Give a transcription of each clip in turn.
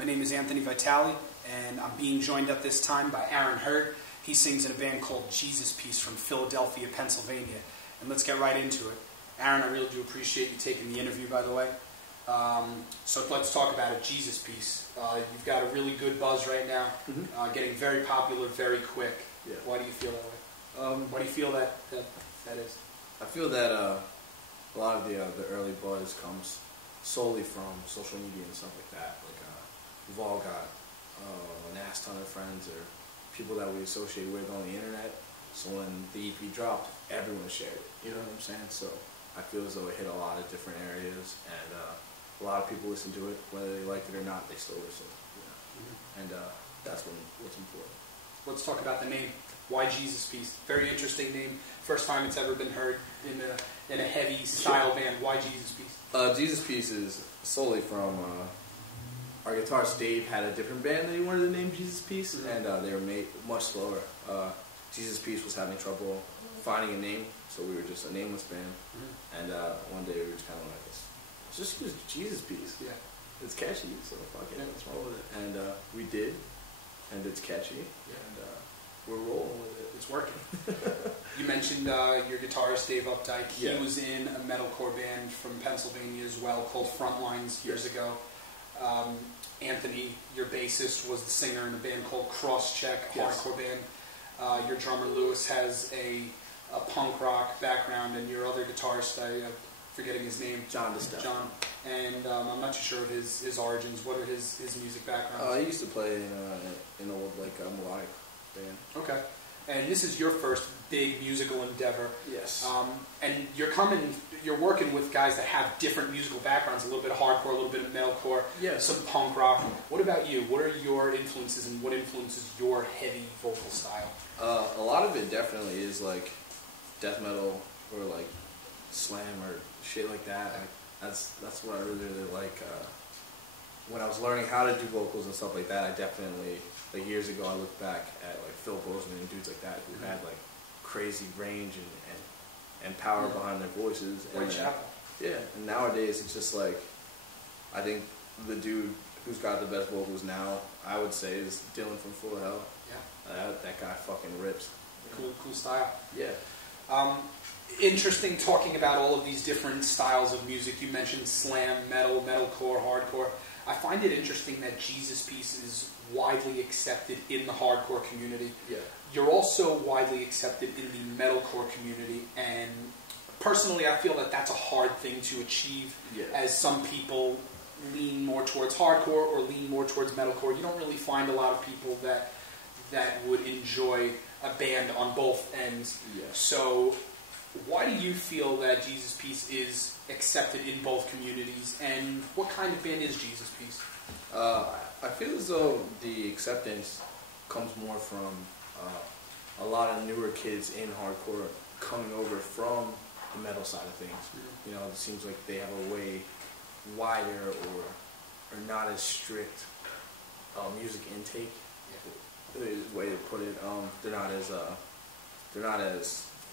My name is Anthony Vitale, and I'm being joined at this time by Aaron Hurd. He sings in a band called Jesus Piece from Philadelphia, Pennsylvania. And let's get right into it. Aaron, I really do appreciate you taking the interview, by the way. So let's talk about it. Jesus Piece. You've got a really good buzz right now, getting very popular very quick. Yeah. Why do you feel that way? Why do you feel that is? I feel that a lot of the early buzz comes solely from social media and stuff like that. Like we've all got an ass ton of friends or people that we associate with on the internet. So when the EP dropped, everyone shared it. You know what I'm saying? So I feel as though it hit a lot of different areas, and a lot of people listen to it, whether they liked it or not. They still listen. You know? And that's what's important. Let's talk about the name. Why Jesus Piece? Very interesting name. First time it's ever been heard in a heavy style band. Why Jesus Piece? Jesus Piece is solely from our guitarist Dave had a different band that he wanted to name Jesus Piece, and they were made much slower. Jesus Piece was having trouble finding a name, so we were just a nameless band. And one day we were just kind of like, let's just use Jesus Piece. Yeah, it's catchy, so fuck it, let's roll with it. And we did, and it's catchy, and we're rolling with it. It's working. You mentioned your guitarist Dave Updike. He was in a metalcore band from Pennsylvania as well called Frontlines years ago. Anthony, your bassist, was the singer in a band called Crosscheck, hardcore band. Your drummer Lewis has a punk rock background, and your other guitarist, I'm forgetting his name. John DeStefano. John. And I'm not too sure of his origins. What are his music backgrounds? He used to play in an old melodic band. Okay. And this is your first big musical endeavor. Yes. And you're working with guys that have different musical backgrounds, a little bit of hardcore, a little bit of metalcore, some punk rock. What about you? What are your influences, and what influences your heavy vocal style? A lot of it definitely is like death metal or like slam or shit like that. That's what I really like. When I was learning how to do vocals and stuff like that, I definitely, like years ago, I looked back at like Phil Bozeman and dudes like that who had like crazy range and power behind their voices. And nowadays it's just like, I think the dude who's got the best vocals now, I would say, is Dylan from Full of Hell. Yeah. That guy fucking rips. Cool style. Yeah. Interesting talking about all of these different styles of music. You mentioned slam, metal, metalcore, hardcore. I find it interesting that Jesus Piece is widely accepted in the hardcore community. Yeah. You're also widely accepted in the metalcore community, and personally I feel that that's a hard thing to achieve, as some people lean more towards hardcore or lean more towards metalcore. You don't really find a lot of people that would enjoy a band on both ends. Yeah. So why do you feel that Jesus Piece is accepted in both communities, and what kind of band is Jesus Piece? I feel as though the acceptance comes more from a lot of newer kids in hardcore coming over from the metal side of things. You know, it seems like they have a way wider or not as strict music intake. Is the way to put it. They're not as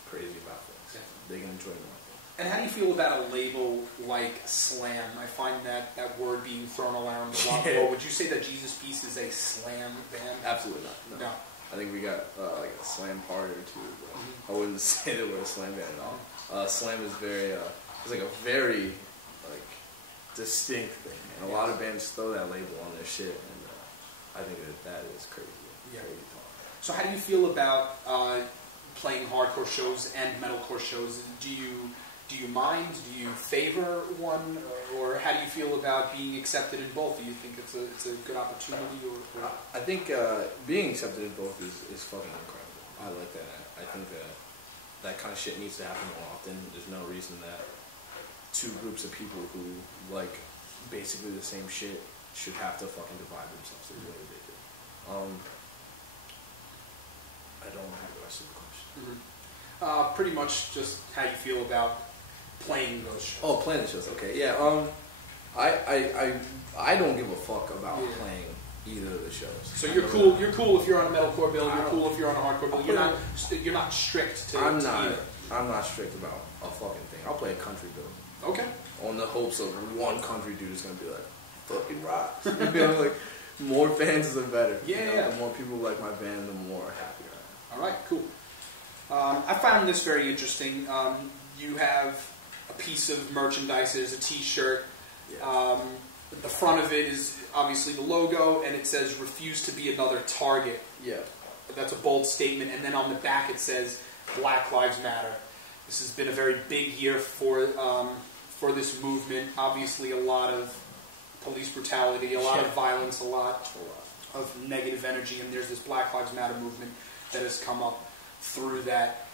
crazy about things. They can enjoy more. And how do you feel about a label like Slam? I find that word being thrown around a lot more. Would you say that Jesus Piece is a slam band? Absolutely not. No. I think we got like a slam party or two, but I wouldn't say that we're a slam band at all. Slam is it's like a very like distinct thing, and a lot of bands throw that label on their shit, and I think that is crazy. Yeah. Crazy talk. So how do you feel about playing hardcore shows and metalcore shows? Do you mind? Do you favor one, or how do you feel about being accepted in both? Do you think it's a good opportunity, or? I think being accepted in both is fucking incredible. I like that. I think that kind of shit needs to happen more often. There's no reason that two groups of people who like basically the same shit should have to fucking divide themselves. It's really ridiculous. I don't have the rest of the question. Pretty much just how you feel about playing those shows. Oh, playing the shows. Okay, yeah. I don't give a fuck about playing either of the shows. So you're cool. You're cool if you're on a metalcore bill. You're cool if you're on a hardcore bill. You're not strict to. I'm not strict about a fucking thing. I'll play a country bill. Okay. On the hopes of one country dude is gonna be like, fucking rock. You know, like more fans the better. Yeah, you know, yeah. The more people like my band, the more happier I am. All right, cool. I found this very interesting. You have a piece of merchandise, it's a T-shirt. Yeah. The front of it is obviously the logo, and it says "Refuse to be another target." Yeah. That's a bold statement. And then on the back it says "Black Lives Matter." This has been a very big year for this movement. Obviously, a lot of police brutality, a lot of violence, a lot of negative energy, and there's this Black Lives Matter movement that has come up through that.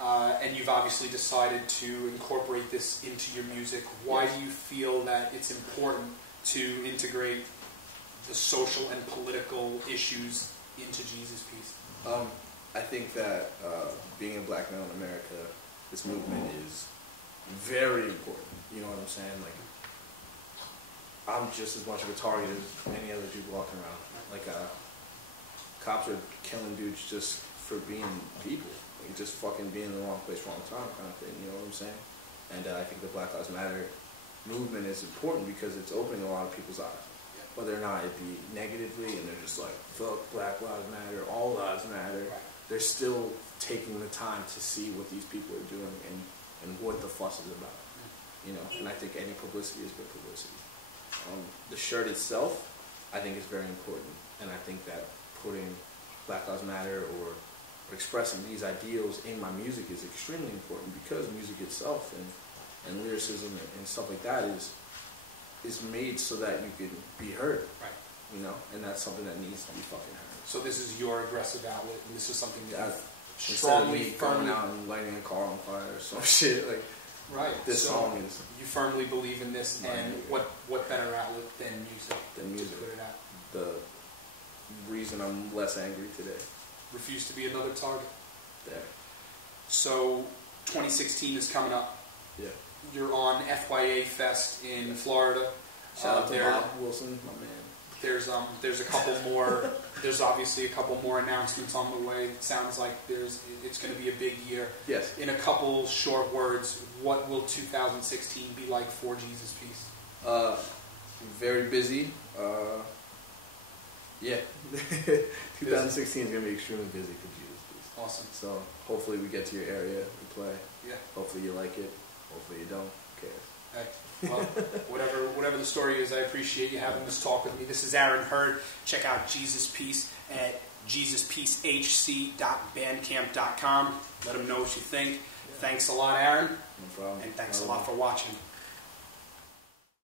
And you've obviously decided to incorporate this into your music. Why do you feel that it's important to integrate the social and political issues into Jesus Piece? I think that being a black male in America, this movement is very important. You know what I'm saying? Like, I'm just as much of a target as any other dude walking around. Like, cops are killing dudes just for being people. Like, just fucking being in the wrong place, wrong time kind of thing. You know what I'm saying? And I think the Black Lives Matter movement is important because it's opening a lot of people's eyes. Whether or not it be negatively, and they're just like, fuck Black Lives Matter, all lives matter. Right. They're still taking the time to see what these people are doing and what the fuss is about. You know, and I think any publicity is good publicity. The shirt itself, I think is very important, and I think that putting Black Lives Matter or expressing these ideals in my music is extremely important because music itself and lyricism and stuff like that is made so that you can be heard. Right. You know, and that's something that needs to be fucking heard. So this is your aggressive outlet, and this is something that Instead of strongly, me going out and lighting a car on fire or some shit, like, right. this So song is you firmly believe in this, and what better outlet than music? the music. To put it out. The reason I'm less angry today. Refuse to be another target. There. So 2016 is coming up. Yeah. You're on FYA Fest in Florida. Shout out to there- Bob Wilson, my man. There's a couple more. There's obviously a couple more announcements on the way. It sounds like it's going to be a big year. Yes. In a couple short words, what will 2016 be like for Jesus Piece? Very busy. Yeah. 2016 is going to be extremely busy for Jesus Piece. Awesome. So hopefully we get to your area, we play. Yeah. Hopefully you like it. Hopefully you don't. Who cares? Hey, well, whatever the story is, I appreciate you having this talk with me. This is Aaron Hurd. Check out Jesus Piece at jesuspiecehc.bandcamp.com. Let them know what you think. Thanks a lot, Aaron. No problem. And thanks a lot for watching.